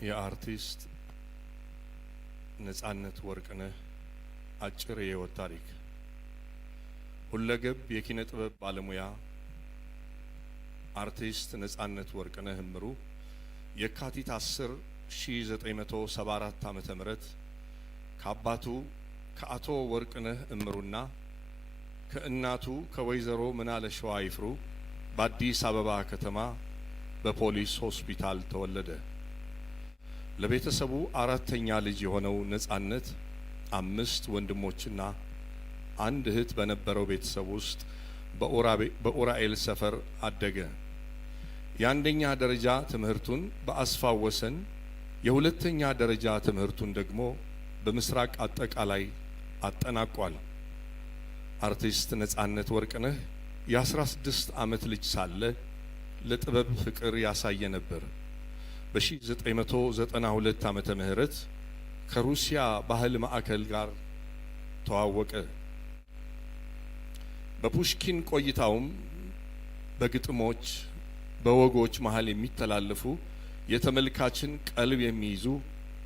የአርቲስት ነጻነት ወርቅነህ አጭር የህይወት ታሪክ። ሁለገብ የኪነ ጥበብ ባለሙያ አርቲስት ነጻነት ወርቅነህ እምሩ የካቲት 10 1974 ዓመተ ምህረት ከአባቱ ከአቶ ወርቅነህ እምሩና ከእናቱ ከወይዘሮ ምናለሸዋ ይፍሩ በአዲስ አበባ ከተማ በፖሊስ ሆስፒታል ተወለደ። ለቤተሰቡ አራተኛ ልጅ የሆነው ነጻነት 5 ወንድሞችና 1 እህት በነበረው ቤተሰብ ውስጥ በኡራኤል ሰፈር አደገ። የአንደኛ ደረጃ ትምህርቱን በአስፋው ወሰን፣ የሁለተኛ ደረጃ ትምህርቱን ደግሞ በምስራቅ አጠቃላይ አጠናቋል። አርቲስት ነጻነት ወርቅነህ የ16 ዓመት ልጅ ሳለ ለጥበብ ፍቅር ያሳየ ነበር። በ1992 ዓመተ ምህረት ከሩሲያ ባህል ማዕከል ጋር ተዋወቀ። በፑሽኪን ቆይታውም በግጥሞች በወጎች መሃል የሚተላለፉ የተመልካችን ቀልብ የሚይዙ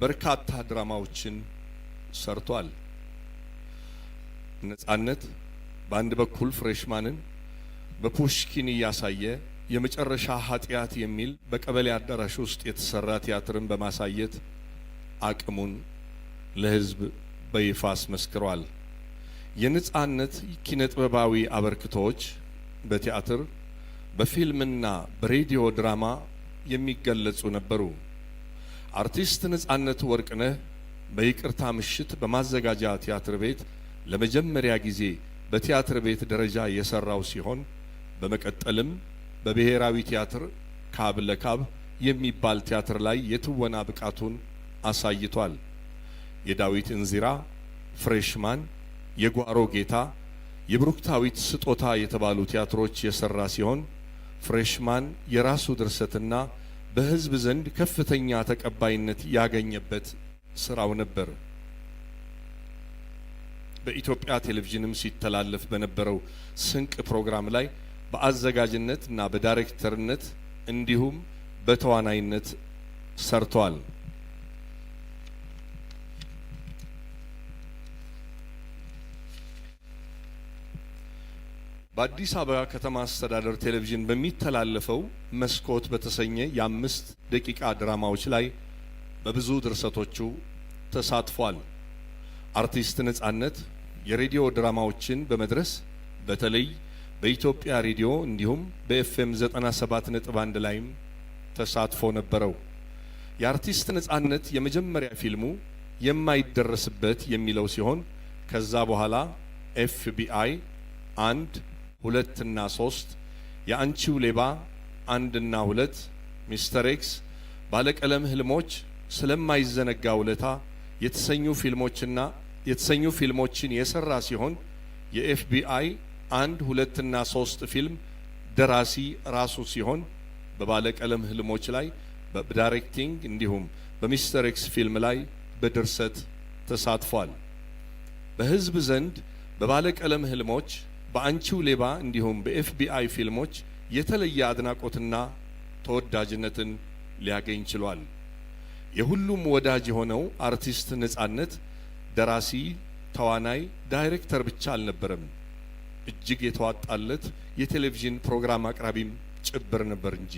በርካታ ድራማዎችን ሰርቷል። ነጻነት በአንድ በኩል ፍሬሽማንን በፑሽኪን እያሳየ የመጨረሻ ኃጢአት የሚል በቀበሌ አዳራሽ ውስጥ የተሰራ ቲያትርን በማሳየት አቅሙን ለሕዝብ በይፋ አስመስክሯል። የነጻነት ኪነጥበባዊ አበርክቶች በቲያትር በፊልምና በሬዲዮ ድራማ የሚገለጹ ነበሩ። አርቲስት ነጻነት ወርቅነህ በይቅርታ ምሽት በማዘጋጃ ቲያትር ቤት ለመጀመሪያ ጊዜ በቲያትር ቤት ደረጃ የሰራው ሲሆን በመቀጠልም በብሔራዊ ቲያትር ካብ ለካብ የሚባል ቲያትር ላይ የትወና ብቃቱን አሳይቷል። የዳዊት እንዚራ፣ ፍሬሽማን፣ የጓሮ ጌታ፣ የብሩክታዊት ስጦታ የተባሉ ቲያትሮች የሰራ ሲሆን ፍሬሽማን የራሱ ድርሰትና በሕዝብ ዘንድ ከፍተኛ ተቀባይነት ያገኘበት ስራው ነበር። በኢትዮጵያ ቴሌቪዥንም ሲተላለፍ በነበረው ስንቅ ፕሮግራም ላይ በአዘጋጅነት እና በዳይሬክተርነት እንዲሁም በተዋናይነት ሰርቷል። በአዲስ አበባ ከተማ አስተዳደር ቴሌቪዥን በሚተላለፈው መስኮት በተሰኘ የ5 ደቂቃ ድራማዎች ላይ በብዙ ድርሰቶቹ ተሳትፏል። አርቲስት ነጻነት የሬዲዮ ድራማዎችን በመድረስ በተለይ በኢትዮጵያ ሬዲዮ እንዲሁም በኤፍኤም 97.1 ላይም ተሳትፎ ነበረው። የአርቲስት ነጻነት የመጀመሪያ ፊልሙ የማይደረስበት የሚለው ሲሆን ከዛ በኋላ ኤፍቢአይ 1፣ 2 እና 3፣ የአንቺው ሌባ 1 እና 2፣ ሚስተር ኤክስ፣ ባለቀለም ህልሞች፣ ስለማይዘነጋ ውለታ የተሰኙ ፊልሞችን የሰራ ሲሆን የኤፍቢአይ 1፣ 2 እና 3 ፊልም ደራሲ ራሱ ሲሆን በባለቀለም ህልሞች ላይ በዳይሬክቲንግ እንዲሁም በሚስተር ኤክስ ፊልም ላይ በድርሰት ተሳትፏል። በህዝብ ዘንድ በባለቀለም ህልሞች፣ በአንቺው ሌባ እንዲሁም በኤፍቢአይ ፊልሞች የተለየ አድናቆትና ተወዳጅነትን ሊያገኝ ችሏል። የሁሉም ወዳጅ የሆነው አርቲስት ነጻነት ደራሲ፣ ተዋናይ፣ ዳይሬክተር ብቻ አልነበረም። እጅግ የተዋጣለት የቴሌቪዥን ፕሮግራም አቅራቢም ጭብር ነበር እንጂ።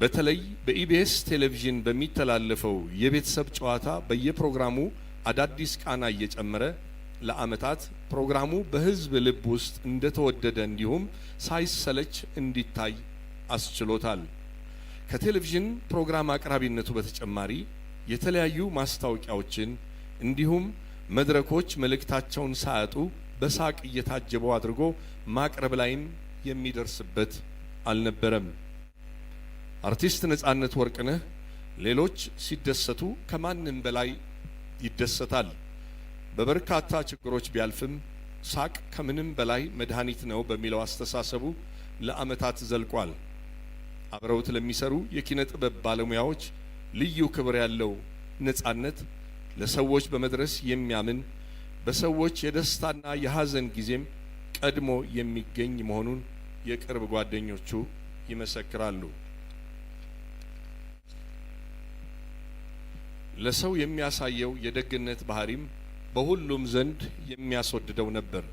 በተለይ በኢቢኤስ ቴሌቪዥን በሚተላለፈው የቤተሰብ ጨዋታ በየፕሮግራሙ አዳዲስ ቃና እየጨመረ ለዓመታት ፕሮግራሙ በህዝብ ልብ ውስጥ እንደተወደደ እንዲሁም ሳይሰለች እንዲታይ አስችሎታል። ከቴሌቪዥን ፕሮግራም አቅራቢነቱ በተጨማሪ የተለያዩ ማስታወቂያዎችን እንዲሁም መድረኮች መልእክታቸውን ሳያጡ በሳቅ እየታጀበው አድርጎ ማቅረብ ላይም የሚደርስበት አልነበረም። አርቲስት ነጻነት ወርቅነህ ሌሎች ሲደሰቱ ከማንም በላይ ይደሰታል። በበርካታ ችግሮች ቢያልፍም ሳቅ ከምንም በላይ መድኃኒት ነው በሚለው አስተሳሰቡ ለዓመታት ዘልቋል። አብረውት ለሚሰሩ የኪነ ጥበብ ባለሙያዎች ልዩ ክብር ያለው ነጻነት ለሰዎች በመድረስ የሚያምን በሰዎች የደስታና የሐዘን ጊዜም ቀድሞ የሚገኝ መሆኑን የቅርብ ጓደኞቹ ይመሰክራሉ። ለሰው የሚያሳየው የደግነት ባህሪም በሁሉም ዘንድ የሚያስወድደው ነበር።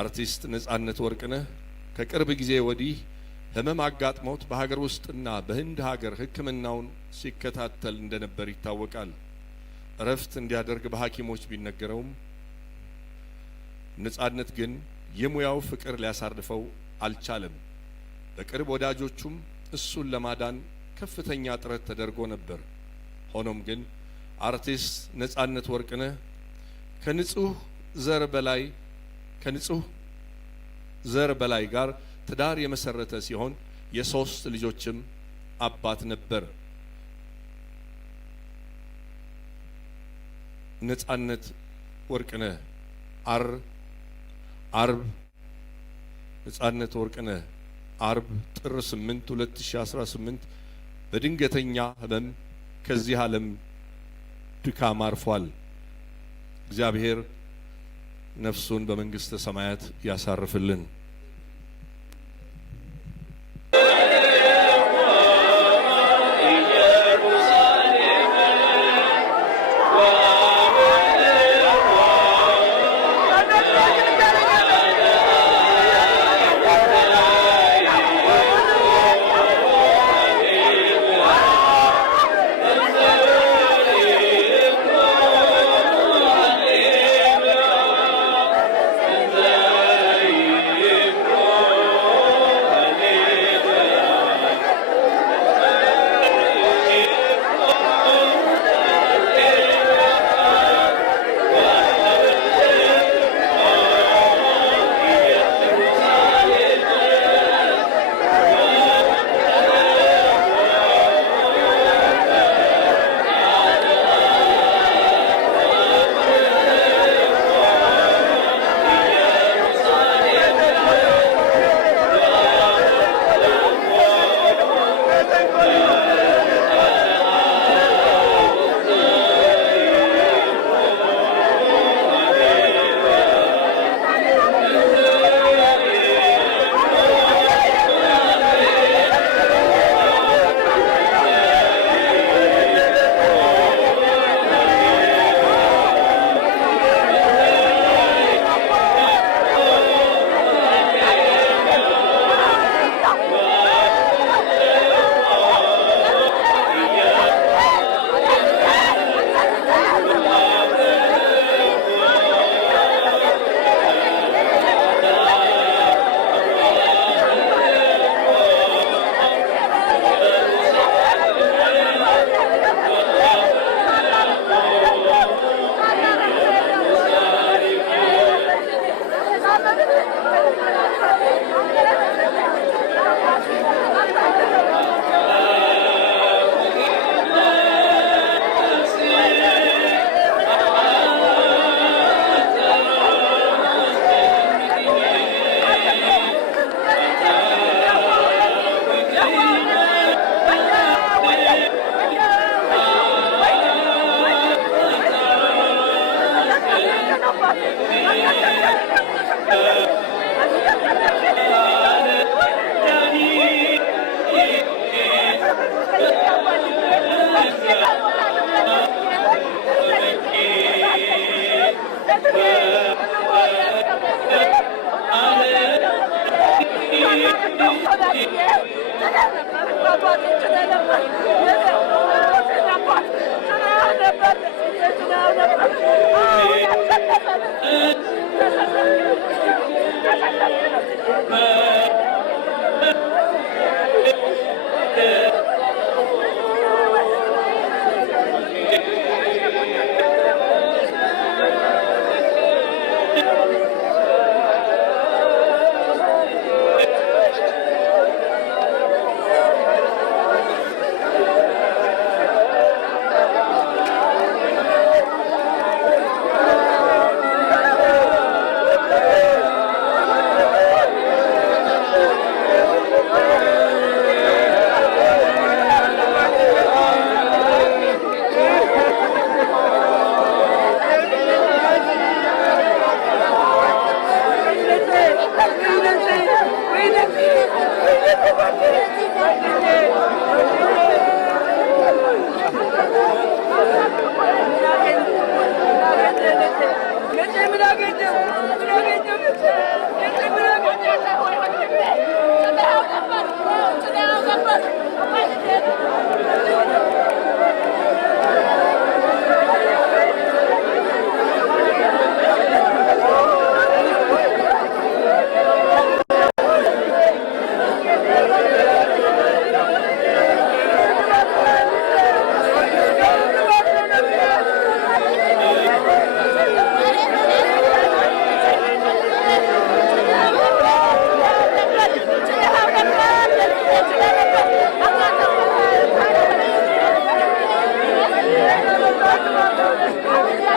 አርቲስት ነጻነት ወርቅነህ ከቅርብ ጊዜ ወዲህ ህመም አጋጥሞት በሀገር ውስጥና በህንድ ሀገር ሕክምናውን ሲከታተል እንደነበር ይታወቃል። እረፍት እንዲያደርግ በሐኪሞች ቢነገረውም ነጻነት ግን የሙያው ፍቅር ሊያሳርፈው አልቻለም። በቅርብ ወዳጆቹም እሱን ለማዳን ከፍተኛ ጥረት ተደርጎ ነበር። ሆኖም ግን አርቲስት ነጻነት ወርቅነህ ከንጹህ ዘር በላይ ጋር ትዳር የመሰረተ ሲሆን የሶስት ልጆችም አባት ነበር። ነጻነት ወርቅነህ ነጻነት ወርቅነህ አርብ ጥር 8 2018 በድንገተኛ ህመም ከዚህ ዓለም ድካም አርፏል። እግዚአብሔር ነፍሱን በመንግስተ ሰማያት ያሳርፍልን።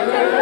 አሜን።